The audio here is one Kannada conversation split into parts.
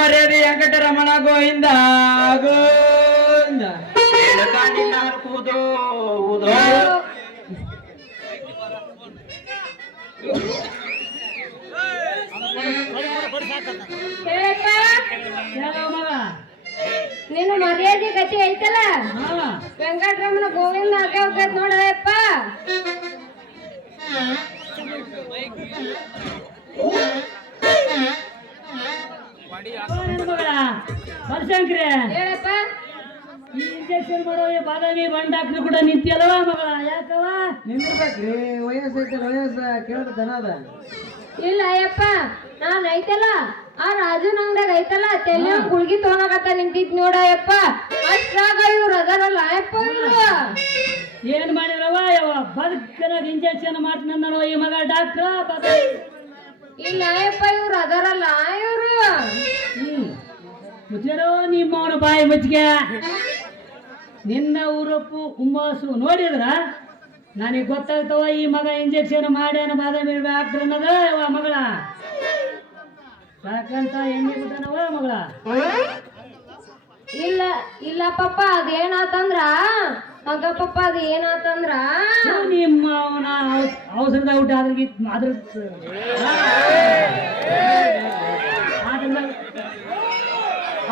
ಮರ್ಯಾದೆ ವೆಂಕಟರಮಣ ಗೋವಿಂದ ಗೋವಿಂದ. ನೀನು ಮರ್ಯಾದೆ ಗತಿ ಐತಲ್ಲ ವೆಂಕಟರಮಣ ಗೋವಿಂದ ಹಾಗೆ ಹೋಗ್ತೈತ್ ನೋಡಪ್ಪ. ಬಸಂಕ್ರೆ ಹೇಳಪ್ಪ. ಈ ಇಂಜೆಕ್ಷನ್ ಮಾಡೋ ಬಾದಾಮಿ ಬಂಡಾಕ್ರು ಕೂಡ ನಿಂತಿಯಲ್ವ ಮಗಳ? ಯಾಕವ ನಿಂದಿರ್ಬೇಕ್ರಿ, ವಯಸ್ಸು ಐತಲ್ಲ, ವಯಸ್ಸು ಕೇಳೋದು ದನ ಅದ. ಇಲ್ಲ ಅಯ್ಯಪ್ಪ, ನಾನ್ ಐತಲ್ಲ ಆ ರಾಜುನ ಅಂಗಡಿಯಾಗ ಐತಲ್ಲ ತೆಲೆ ಗುಳ್ಗಿ ತಗೊಳಕತ್ತ ನಿಂತಿದ್ ನೋಡಯ್ಯಪ್ಪ. ಅಷ್ಟ್ರಾಗ ಇವ್ರು ಅದಾರಲ್ಲ ಅಯ್ಯಪ್ಪ ಇವ್ರು ಏನ್ ಮಾಡಿರವ ಯವ ಬದುಕನಾಗ ಇಂಜೆಕ್ಷನ್ ಮಾಡ್ತಾನೋ ಈ ಮಗ ಡಾಕ್ಟ್ರ. ಇಲ್ಲ ಅಯ್ಯಪ್ಪ ಇವ್ರು ಅದಾರಲ್ಲ ಇವ್ರು. ಮುಚ್ಚರೋ ನಿಮ್ಮವನ ಬಾಯಿ ಮುಚ್ಚಿಗೆ. ನಿನ್ನ ಊರಪ್ಪು ಹುಮ್ಮಸ್ಸು ನೋಡಿದ್ರ ನನಗೆ ಗೊತ್ತಾಗ್ತವ ಈ ಮಗ ಇಂಜೆಕ್ಷನ್ ಮಾಡ್ಯಾನ ಬಾದಾಮಿ ಡಾಕ್ಟರ್ ಅನ್ನೋದ ಮಗಳ. ಸಾಕಂತ ಎಣ್ಣೆ ಬಿಟ್ಟನವ ಮಗಳ. ಇಲ್ಲ ಇಲ್ಲ ಪಪ್ಪ ಅದೇನಾತಂದ್ರ ಮಗ ಪಪ್ಪ ಅದ ಏನಾತಂದ್ರ ನಿಮ್ಮ ಅವನ ಔಷಧ ಊಟ ಅದ್ರ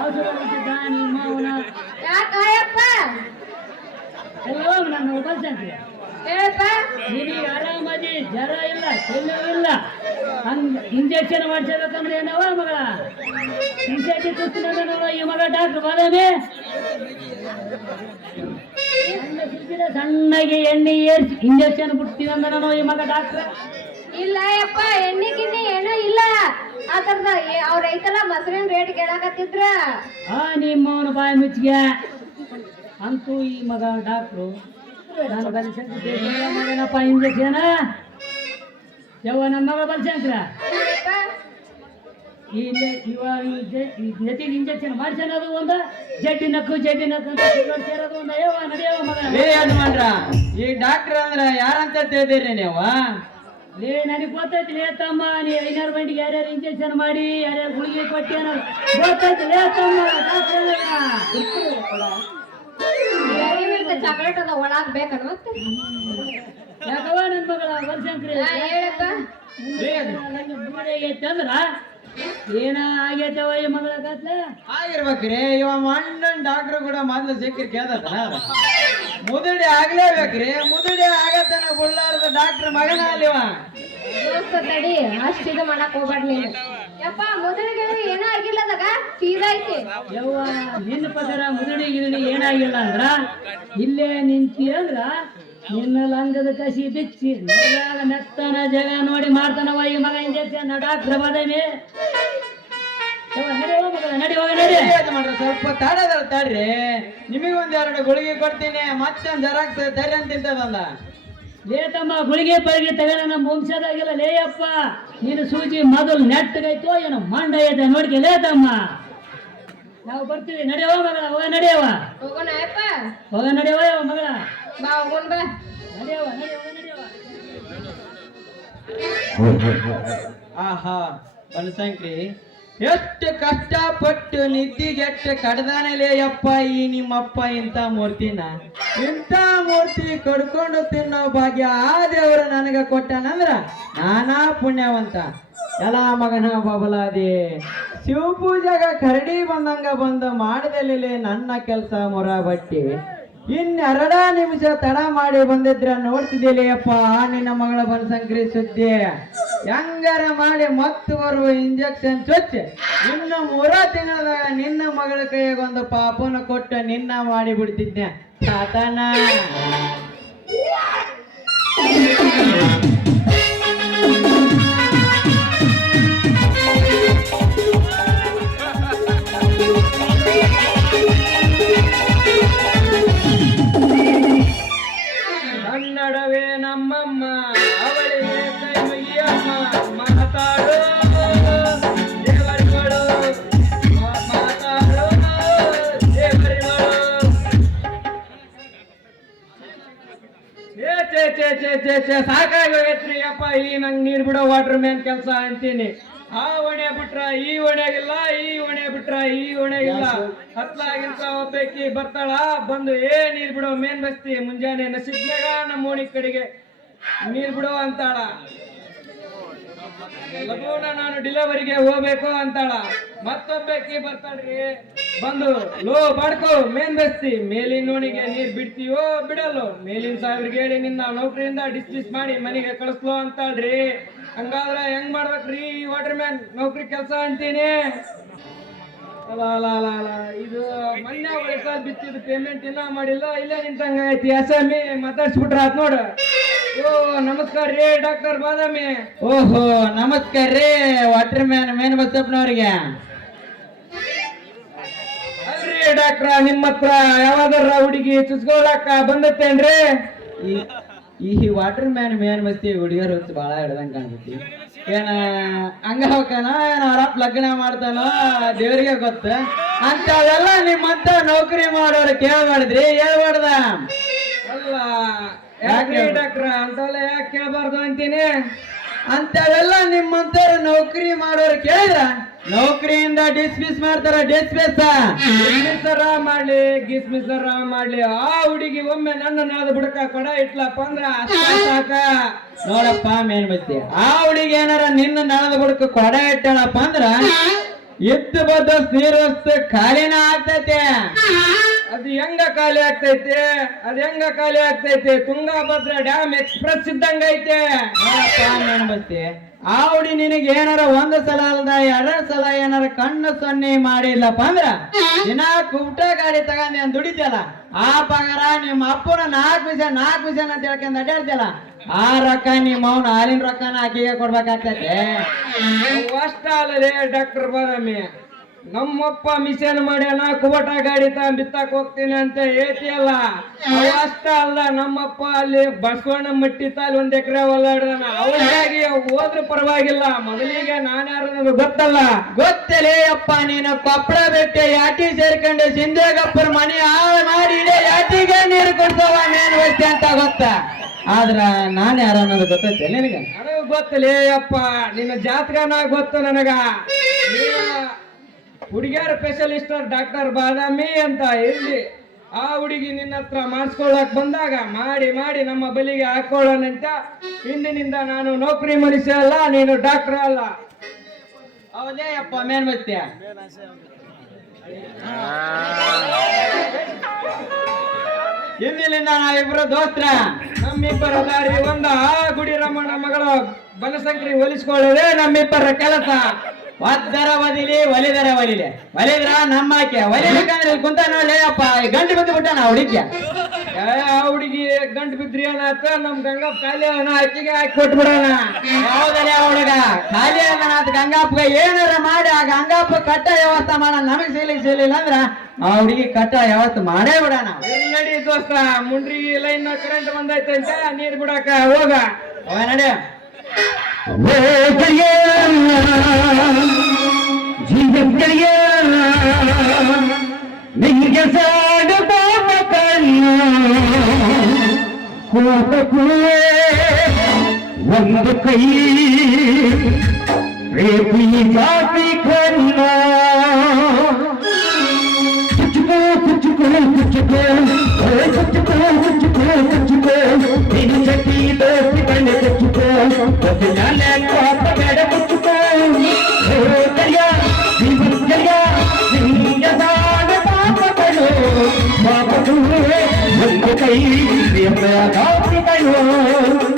ಔಷಧ ಊಟದ ನಿಮ್ಮ ಅವನ ಯಾಕಯ್ಯಪ್ಪ ಎಲ್ಲೋ ನನ್ನ ಬಲ್ಸಂತ್ರಿ ಹೇಳಪ್ಪ. ನಿನಗೆ ಆರಾಮದಿ ಜ್ವರ ಇಲ್ಲ ಎಲ್ಲವೂ ಇಲ್ಲ ಹಂಗ ಇಂಜೆಕ್ಷನ್ ಮಾಡ್ಸಬೇಕಂದ್ರೆ ಏನವ ಮಗಳ? ಇಂಜೆಕ್ಷನ್ ತುತ್ತಿನವ ಈ ಮಗ ಡಾಕ್ಟರ್ ಬಾದಾಮಿ. ಸಣ್ಣಗೆ ಎಣ್ಣೆ ಏರ್ಸಿ ಇಂಜೆಕ್ಷನ್ ಬಿಡ್ತೀವಿ ಅಂದ ಈ ಮಗ ಡಾಕ್ಟರ್. ಇಲ್ಲ ಅಯ್ಯಪ್ಪ ಎಣ್ಣೆ ಗಿಣ್ಣೆ ಏನೂ ಇಲ್ಲ. ಅದ್ರದ ಅವ್ರ ಐತಲ್ಲ ಮೊಸರಿನ ರೇಟ್ ಕೇಳಾಕತ್ತಿದ್ರ. ನಿಮ್ಮವನ ಬಾಯಿ ಮುಚ್ಚಿಗೆ. ಅಂತೂ ಈ ಮಗ ಡಾಕ್ಟ್ರು ನಾನು ಮಗನಪ್ಪ ಇಂಜೆಕ್ಷನ್ ಯವ್ವ ನನ್ನ ಮಗ ಬಲ್ಸಂಕ್ರ ಇಲ್ಲೇ ಇವಾಗ ಜೊತೆಗೆ ಇಂಜೆಕ್ಷನ್ ಮಾಡ್ಸ್ಯಾನ. ಅದು ಒಂದು ಜಡ್ಡಿ ನಕ್ಕು ಅಂತ ಸೇರೋದು ಒಂದು ಯವ್ವ ನಡೆಯವ ಮಗ. ಈ ಡಾಕ್ಟರ್ ಅಂದ್ರ ಯಾರಂತ ತಿಳಿದಿರಿ ನೀವು? ಲೇ ನನಗೆ ಗೊತ್ತೈತಿ ಲೇ ತಮ್ಮ, ನೀ 500 ಮಂದಿಗೆ ಯಾರ್ಯಾರು ಇಂಜೆಕ್ಷನ್ ಮಾಡಿ ಯಾರ್ಯಾರು ಗುಳಿಗೆ ಕೊಟ್ಟಿ ಅನ್ನೋದು ಗೊತ್ತೈತಿ ಲೇ ತಮ್ಮ. ಚಾಕ್ಲೇಟ್ ಅದ ಒಳಗ್ ಬೇಕನ್ನ ಯಾಕವ ನನ್ನ ಮಗಳ ಬಲ್ಸಂಕ್ರಿ ಹೇಳಪ್ಪ. ಅಂದ್ರ ಏನ ಆಗೈತವ ಈ ಮಗಳ ಕತ್ಲ ಆಗಿರ್ಬೇಕ್ರಿ. ಇವ ಮಣ್ಣನ್ ಡಾಕ್ಟರ್ ಕೂಡ ಮೊದ್ಲು ಸಿಕ್ಕಿರ್ ಕೇಳ್ದನ ಮುದುಡಿ ಆಗ್ಲೇಬೇಕ್ರಿ. ಮುದುಡಿ ಆಗತ್ತನ ಗುಳ್ಳಾರದ ಡಾಕ್ಟರ್ ಮಗನ ಅಲ್ಲಿವ. ದೋಸ್ತ ತಡಿ ಅಷ್ಟು ಇದು ಮಾಡಕ್ ಹೋಗ್ಬೇಡ ನೀನು. ಯಪ್ಪ ಮೊದಲಿಗೆ ಏನೂ ಆಗಿಲ್ಲ ಅದಾಗ ಸೀದಾ ಐತಿ. ಯವ್ವ ನಿನ್ನ ಪದರ ಮುದುಡಿ ಗಿರುಡಿ ಏನಾಗಿಲ್ಲ ಅಂದ್ರ ಇಲ್ಲೇ ನಿಂತಿ ಅಂದ್ರ ನಿನ್ನ ಲಂಗದ ಕಸಿ ಬಿಚ್ಚಿ ನೆಲದಾಗ ಮೆತ್ತನ ಜಾಗ ನೋಡಿ ಮಾಡ್ತಾನವ ಈ ಮಗ ಇಂಜೆಕ್ಷನ್ ಡಾಕ್ಟರ್ ಬಾದಾಮಿ. ಸ್ವಲ್ಪ ತಡ್ರಿ, ನಿಮಗೊಂದ್ 2 ಗುಳಿಗೆ ಕೊಡ್ತೀನಿ, ಮತ್ತೊಂದ್ ಜರಾಕ್ಸ್ ತರಿ ಅಂತ ತಿಂತದಲ್ಲ. ಲೇ ತಮ್ಮ ಗುಳಿಗೆ ಪಳಿಗೆ ತಗೊಳ ನಮ್ಮ ವಂಶದಾಗಿಲ್ಲ ಲೇಯಪ್ಪ. ನೀನು ಸೂಜಿ ಮೊದಲು ನೆಟ್ಟಗೈತೋ ಏನೋ ಮಂಡ ಐತೆ ನೋಡ್ಕೆ ಲೇ ತಮ್ಮ. ನಾವು ಬರ್ತೀವಿ, ನಡೆಯವ ಮಗಳ, ಹೋಗ ನಡೆಯವ, ಹೋಗೋಣ ಅಪ್ಪ, ಹೋಗ ನಡೆಯವ ಯಾವ ಮಗಳ, ಬಾ ಹೋಗೋಣ ಬಾ, ನಡೆಯವ ನಡೆಯವ ನಡೆಯವ. ಆಹಾ ಬನಶಂಕರಿ, ಎಷ್ಟು ಕಷ್ಟಪಟ್ಟು ನಿದ್ದಿಗೆಟ್ಟು ಕಡ್ದಾನಲೇ ಯಪ್ಪ ಈ ನಿಮ್ಮಪ್ಪ ಇಂಥ ಮೂರ್ತಿನ. ಇಂಥ ಮೂರ್ತಿ ಕಡ್ಕೊಂಡು ತಿನ್ನೋ ಭಾಗ್ಯ ಆ ದೇವರು ನನಗೆ ಕೊಟ್ಟನಂದ್ರ ನಾನಾ ಪುಣ್ಯವಂತ. ಎಲ್ಲ ಮಗನ ಬಬಲಾದಿ ಶಿವಪೂಜೆಗ ಕರಡಿ ಬಂದಂಗ ಬಂದು ಮಾಡದಲ್ಲೇ ನನ್ನ ಕೆಲಸ ಮೊರ ಬಟ್ಟಿ 2 ನಿಮಿಷ ತಡ ಮಾಡಿ ಬಂದಿದ್ರ ನೋಡ್ತಿದ್ದಿಲ್ಲ ಯಪ್ಪ ನಿನ್ನ ಮಗಳ ಬನಶಂಕರಿ ಸುದ್ದಿ. ಹೆಂಗಾರ ಮಾಡಿ ಮತ್ತೆ ಬರುವ ಇಂಜೆಕ್ಷನ್ ಚೊಚ್ಚ ಇನ್ನು 3 ತಿಂಗಳದಾಗ ನಿನ್ನ ಮಗಳ ಕೈಯಾಗ ಒಂದು ಪಾಪನ ಕೊಟ್ಟ ನಿನ್ನ ಮಾಡಿ ಬಿಡ್ತಿದ್ದೆ ತಾತನ. ಕನ್ನಡವೇ ನಮ್ಮಮ್ಮ ಅವಳಿಗೆ ಕೈ ಮುಗಿಯಮ್ಮ, ಮಾತಾಡೋ ದೇವರುಗಳು, ಮಾತಾಡೋ ದೇವರುಗಳು. ಸಾಕಾಗಿ ಹೋಗೈತ್ರಿ ಅಪ್ಪ ಈ ನಂಗೆ ನೀರ್ ಬಿಡೋ ವಾಟರ್ ಮ್ಯಾನ್ ಕೆಲಸ ಅಂತೀನಿ. ಆ ಹೊಣೆ ಬಿಟ್ರ ಈ ಹೊಣೆಗಿಲ್ಲ, ಈ ಹೊಣೆ ಬಿಟ್ರ ಬಿಟ್ರ ಈ ಹೊಣೆ ಇಲ್ಲ. ಹತ್ಲಾಗಿಂತ ಒಬ್ಬಾಕಿ ಬರ್ತಾಳ, ಬಂದು ನೀರ್ ಬಿಡೋ ಮೇನ್ ಬಸ್ತಿ ಮುಂಜಾನೆ ನಸಿಬ್ನಾಗ ನಮ್ಮ ಓಣಿ ಕಡೆಗೆ ನೀರ್ ಬಿಡೋ ಅಂತಾಳ. ಲಘುನ ನಾನು ಡಿಲಿವರಿಗೆ ಹೋಗ್ಬೇಕು ಅಂತಾಳ. ಮತ್ತೊಬ್ಬಾಕಿ ಬರ್ತಾಳ್ರಿ, ಬಂದು ಲೋ ಬಾಡ್ಕೋ ಮೇನ್ ಬಸ್ತಿ ಮೇಲಿನ ನೋಣಿಗೆ ನೀರ್ ಬಿಡ್ತೀವೋ ಬಿಡಲ್ಲೋ, ಮೇಲಿನ ಸಾಹೇಬ್ರಿಗೆ ಹೇಳಿ ನಿನ್ನ ನೌಕರಿಯಿಂದ ಡಿಸ್ಮಿಸ್ ಮಾಡಿ ಮನೆಗೆ ಕಳಿಸ್ಲೋ ಅಂತಾಳ್ರಿ. ಹಂಗಾದ್ರೆ ಹೆಂಗ್ ಮಾಡ್ಬೇಕ್ರಿ ವಾಟರ್ ಮ್ಯಾನ್ ನೌಕರಿ ಕೆಲಸ ಅಂತೀನಿ. ಇದು ಮೊನ್ನೆ ಒಳಸಾಲ್ ಬಿತ್ತಿದ್ದು ಪೇಮೆಂಟ್ ಇನ್ನ ಮಾಡಿಲ್ಲ, ಇಲ್ಲೇ ನಿಂತಂಗೈತಿ. ಅಸಾಮಿ ಮಾತಾಡ್ಸ್ಬಿಟ್ರ ಆತ್ ನೋಡ. ಓ ನಮಸ್ಕಾರ ರೀ ಡಾಕ್ಟರ್ ಬಾದಾಮಿ. ಓಹೋ ನಮಸ್ಕಾರ ರೀ ವಾಟರ್ ಮ್ಯಾನ್ ಮೇನ್ ಬಸಪ್ಪನವ್ರಿಗೆ. ಅಲ್ರಿ ಡಾಕ್ಟ್ರ, ನಿಮ್ಮ ಹತ್ರ ಯಾವ್ದಾರ ಹುಡುಗಿ ಚುಸ್ಕೊಳಕ ಬಂದತ್ತೇನ್ರಿ? ಈ ವಾಟರ್ ಮ್ಯಾನ್ ಮೇನ್ ಬಸ್ತಿ ಹುಡುಗಿಯರು ಹೊತ್ತು ಭಾಳ ಹಿಡ್ದಂಗೆ ಕಾಣ್ತೈತಿ. ಏನ ಹಂಗ ಹೋಗ್ತಾನ, ಏನ ಅವರಪ್ಪ ಲಗ್ನ ಮಾಡ್ತಾನೋ ದೇವ್ರಿಗೆ ಗೊತ್ತ. ಅಂತವೆಲ್ಲ ನಿಮ್ಮಂತ ನೌಕರಿ ಮಾಡೋರು ಕೇಳ್ಬಾರ್ದ್ರಿ, ಹೇಳ್ಬಾರ್ದ. ಅಲ್ಲ ಯಾಕ್ರಿ ಡಾಕ್ಟ್ರ ಅಂತವೆಲ್ಲ ಯಾಕೆ ಕೇಳಬಾರ್ದು ಅಂತೀನಿ? ಅಂತವೆಲ್ಲ ನಿಮ್ಮಂತವ್ರು ನೌಕರಿ ಮಾಡೋರು ಕೇಳಿದ್ರ ನೌಕರಿಯಿಂದ ಡಿಸ್ಮಿಸ್ ಮಾಡ್ತಾರ. ಡಿಸ್ಮಿಸರ ಮಾಡ್ಲಿ ಗಿಸ್ಮಿಸರ ಮಾಡ್ಲಿ, ಆ ಹುಡುಗಿ ಒಮ್ಮೆ ನನ್ನ ನಾದ ಬುಡಕ ಕೊಡ ಇಟ್ಲಪ್ಪ ಅಂದ್ರ ಅಷ್ಟ ಸಾಕ. ನೋಡಪ್ಪ ಮೇನ್ ಬಸ್ತಿ, ಆ ಹುಡುಗಿ ಏನಾರ ನಿನ್ನ ನಳದ ಬುಡಕ ಕೊಡ ಇಟ್ಟಾಳಪ್ಪ ಅಂದ್ರ ಎದ್ದು ಬದ್ದ ನೀರು ಖಾಲಿನ ಆಗ್ತೈತೆ. ಅದು ಹೆಂಗ ಖಾಲಿ ಆಗ್ತೈತಿ? ಅದ್ ಹೆಂಗ ಖಾಲಿ ಆಗ್ತೈತಿ? ತುಂಗಾಭದ್ರಾ ಡ್ಯಾಮ್ ಎಕ್ಸ್ಪ್ರೆಸ್ ಇದ್ದಂಗ ಐತೆ. ನೋಡಪ್ಪ ಮೇನ್ ಬಸ್ತಿ, ಆ ಹುಡಿ ನಿನಗೆ ಏನಾರ ಒಂದು ಸಲ ಅಲ್ದ 2 ಸಲ ಏನಾರ ಕಣ್ಣು ಸೊನ್ನೆ ಮಾಡಿಲ್ಲಪ್ಪ ಅಂದ್ರ ದಿನ ಕುಬ್ಟ ಗಾಡಿ ತಗೊಂಡ್ ಏನ್ ದುಡಿದ್ಯಲ್ಲ, ಆ ಪಗಾರ ನಿಮ್ಮ ಅಪ್ಪನ 4 ಪೈಸೆ ಅಂತ ಹೇಳ್ಕೊಂಡ್ ಅಡ್ಡಾಡ್ತಿಯಲ್ಲ, ಆ ರೊಕ್ಕ ನಿಮ್ಮ ಅವನ ಹಾಲಿನ ರೊಕ್ಕನ ಆಕಿಗೆ ಕೊಡ್ಬೇಕಾಗ್ತೈತೆ. ಅಷ್ಟ ಅಲ್ಲದೆ ಡಾಕ್ಟರ್ ಬಾದಾಮಿ, ನಮ್ಮಪ್ಪ ಮಿಷನ್ ಮಾಡ್ಯಾನ ಕುಬಟ ಗಾಡಿ ಬಿತ್ತಾಕ್ ಹೋಗ್ತೀನಿ ಅಂತ ಹೇಳ್ತಿಯಲ್ಲ, ಅಷ್ಟ ಅಲ್ಲ ನಮ್ಮಪ್ಪ ಅಲ್ಲಿ ಬಸವಣ್ಣ ಮಟ್ಟಿ ತಾಲಿ 1 ಎಕರೆ ಹೊಲ ಹಿಡ್ದಾನ. ಅವಳಿಗಾಗಿ ಹೋದ್ರೆ ಪರವಾಗಿಲ್ಲ, ಮೊದಲಿಗೆ ನಾನ್ಯಾರು ಗೊತ್ತಲ್ಲ. ಗೊತ್ತಲೇ ಅಪ್ಪ, ನೀನು ಕೊಪ್ಪಳ ಬೆಟ್ಟ ಯಾಟಿ ಸೇರ್ಕೊಂಡು ಸಿಂಧೇಗಪ್ಪರ ಮನೆ ಹಾಳು ಮಾಡಿ ಇಡೀ ಯಾಟಿಗೆ ನೀರು ಕೊಡ್ಸವ ಮೇನ್ ವಸ್ತಿ ಅಂತ ಗೊತ್ತ. ಆದ್ರ ನಾನ್ ಯಾರು ಅನ್ನೋದು ಗೊತ್ತೈತೆ ನಿನಗ? ನನಗ ಗೊತ್ತಲೇ ಅಪ್ಪ, ನಿನ್ನ ಜಾತಕನ ಗೊತ್ತು ನನಗ. ಹುಡುಗಿಯರ ಸ್ಪೆಷಲಿಸ್ಟ್ ಡಾಕ್ಟರ್ ಬಾದಾಮಿ ಅಂತ ಇರ್ಲಿ, ಆ ಹುಡುಗಿ ನಿನ್ನ ಹತ್ರ ಮಾಡಿಸ್ಕೊಳ್ಳಕ್ ಬಂದಾಗ ಮಾಡಿ ನಮ್ಮ ಬಲಿಗೆ ಹಾಕೊಳ್ಳೋಣಂತ. ಇಂದಿನಿಂದ ನಾನು ನೌಕರಿ ಮನುಷ್ಯ ಅಲ್ಲ, ನೀನು ಡಾಕ್ಟರ್ ಅಲ್ಲ. ಹೌದೇ ಅಪ್ಪ ಮೇನ್ ಬಸ್ತಿಯ? ಇಂದಿನಿಂದ ನಾವಿಬ್ರು ದೋಸ್ತ್ರ. ನಮ್ಮಿಬ್ಬರ ದಾರಿ ಒಂದ. ಗುಡಿ ರಮಣ ಮಗಳು ಬನಶಂಕರಿ ಹೋಲಿಸ್ಕೊಳ್ಳೋದೇ ನಮ್ಮಿಬ್ಬರ ಕೆಲಸ. ಒದ್ದರ ಒದಿಲಿ ಒಲಿದರ ಒಲಿದ್ರ ನಮ್ಮ ಆಕೆ ಒಲಿಲಿಕ್ಕಂದ್ರೆ ಕುಂತ ನೋಡ್ಲಿ ಅಪ್ಪ, ಗಂಟು ಬಿದ್ದು ಬಿಟ್ಟ ನಾ ಹುಡುಗಿ. ಆ ಹುಡುಗಿ ಗಂಟು ಬಿದ್ರಿ ಏನಾತ, ನಮ್ ಗಂಗಪ್ಪ ಖಾಲಿ ಅವನ ಆಕಿಗೆ ಹಾಕಿ ಕೊಟ್ಬಿಡೋಣ. ಯಾವ್ದಲ್ಲ ಹುಡುಗ ಖಾಲಿ ಅದನ್ನ ಗಂಗಪ್ಪಗೆ ಏನಾರ ಮಾಡಿ ಆ ಗಂಗಪ್ಪ ಕಟ್ಟ ವ್ಯವಸ್ಥೆ ಮಾಡ. ನಮಗ್ ಸಿಗ್ಲಿಲ್ಲ ಅಂದ್ರ ಆ ಹುಡುಗಿ ಕಟ್ಟ ವ್ಯವಸ್ಥೆ ಮಾಡೇ ಬಿಡೋಣ. ನಡಿ ದೋಸ್ತ, ಮುಂಡ್ರಿ ಲೈನ್ ಕರೆಂಟ್ ಬಂದೈತೆ ಅಂತ ನೀರ್ ಬಿಡಾಕ ಹೋಗ ನಡಿ. ನಿಮಗೆ ಸಾಡ ಒಂದು ಕೈ ಪ್ರೇಮಿ ಜಾತಿ ಕನ್ನ ಕುಚ್ಚುಕೋ ನಿನ್ನ ಚಟಿ ದೋಸ್ತಿ ಕಣ್ಣೆ ಕುಚ್ಚುಕೋ ಬೇಡ ಕುಚ್ಚುಕೋ ಕರಿಯ ನಿಂಗ ಸಾಡ ಪಾಪಗಳು ಒಂದು ಕೈ ಪ್ರೇಮ ಜಾತಿ ಕಣ್ಣು